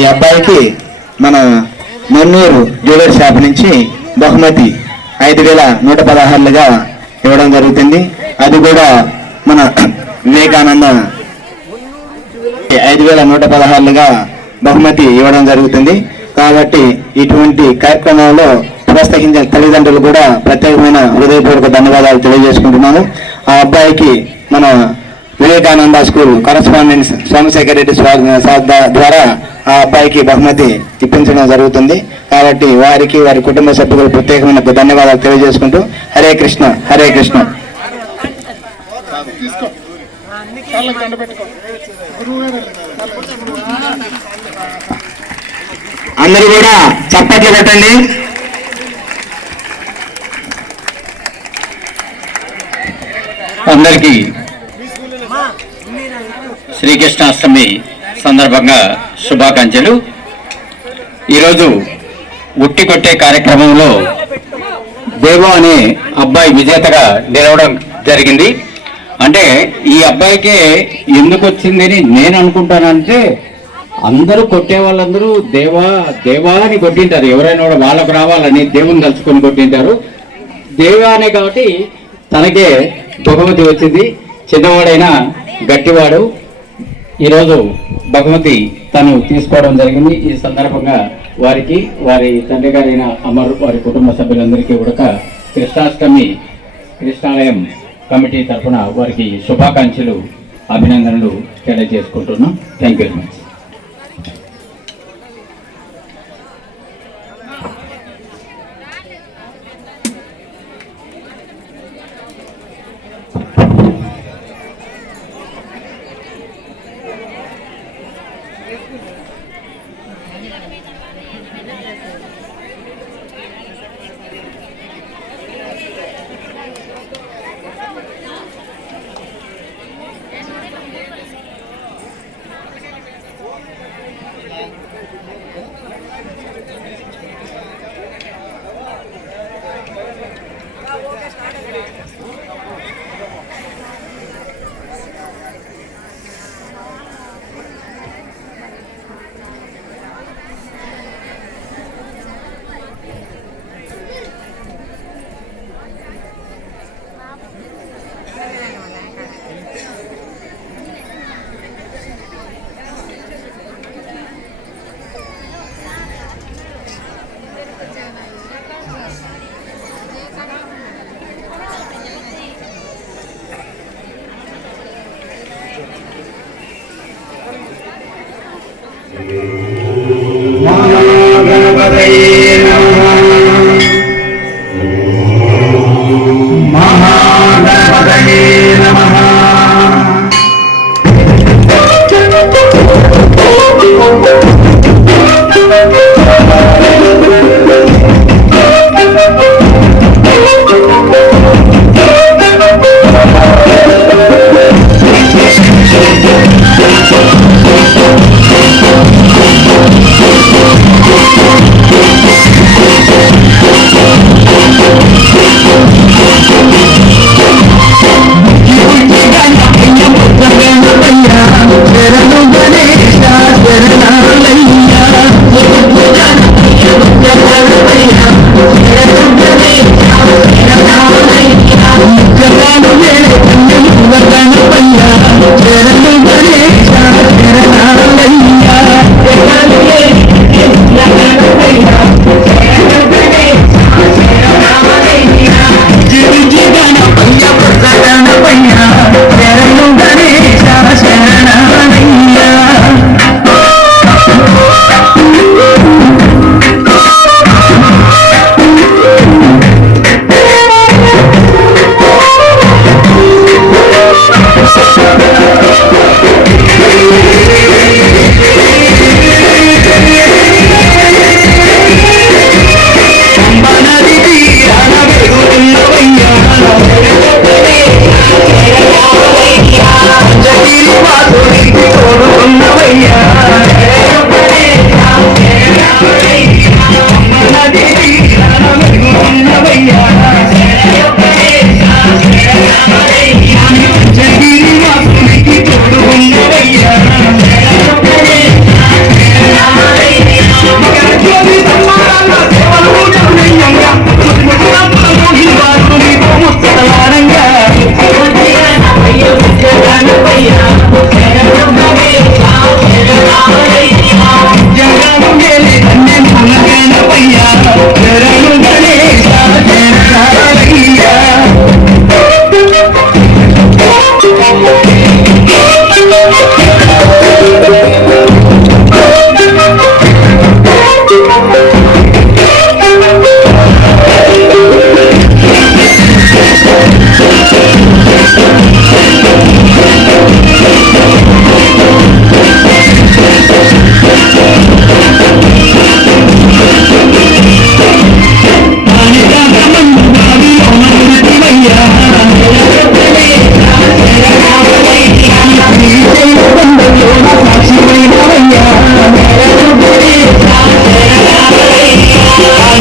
ఈ అబ్బాయికి మన మున్నూరు జ్యువెలర్ షాప్ నుంచి బహుమతి ఐదు వేల నూట పదహారులుగా ఇవ్వడం జరుగుతుంది. అది కూడా మన వివేకానంద ఐదు వేల నూట పదహారులుగా బహుమతి ఇవ్వడం జరుగుతుంది. కాబట్టి ఇటువంటి కార్యక్రమంలో ప్రోత్సహించిన తల్లిదండ్రులు కూడా ప్రత్యేకమైన హృదయపూర్వక ధన్యవాదాలు తెలియజేసుకుంటున్నాను ఆ అబ్బాయికి మన వివేకానంద స్కూల్ కరస్పాండెంట్ సోమశేఖర్ రెడ్డి ద్వారా ఆ అబ్బాయికి బహుమతి ఇప్పించడం జరుగుతుంది. కాబట్టి వారికి వారి కుటుంబ సభ్యులు ప్రత్యేకమైన ధన్యవాదాలు తెలియజేసుకుంటూ హరే కృష్ణ హరే కృష్ణ. అందరూ కూడా చప్పట్లు పెట్టండి అందరికీ శ్రీకృష్ణాష్టమి సందర్భంగా శుభాకాంక్షలు. ఈరోజు ఉట్టి కొట్టే కార్యక్రమంలో దేవో అనే అబ్బాయి విజేతగా నిలవడం జరిగింది. అంటే ఈ అబ్బాయికే ఎందుకు వచ్చిందని నేను అనుకుంటానంటే అందరూ కొట్టే వాళ్ళందరూ దేవా దేవా అని కొట్టింటారు. ఎవరైనా కూడా వాళ్ళకు రావాలని దేవుని తలుచుకొని కొట్టింటారు. దేవా అనే కాబట్టి తనకే బహుమతి వచ్చింది. చిన్నవాడైనా గట్టివాడు. ఈరోజు భగవతి తను తీసుకోవడం జరిగింది. ఈ సందర్భంగా వారికి వారి తండ్రి గారైన అమర్ వారి కుటుంబ సభ్యులందరికీ కూడా కృష్ణాష్టమి కృష్ణాలయం కమిటీ తరఫున వారికి శుభాకాంక్షలు అభినందనలు తెలియజేసుకుంటున్నాం. థ్యాంక్ యూ వెరీ మచ్ ಮಾತನಾಡುವ ഗണപതയേ നമ.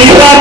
Viva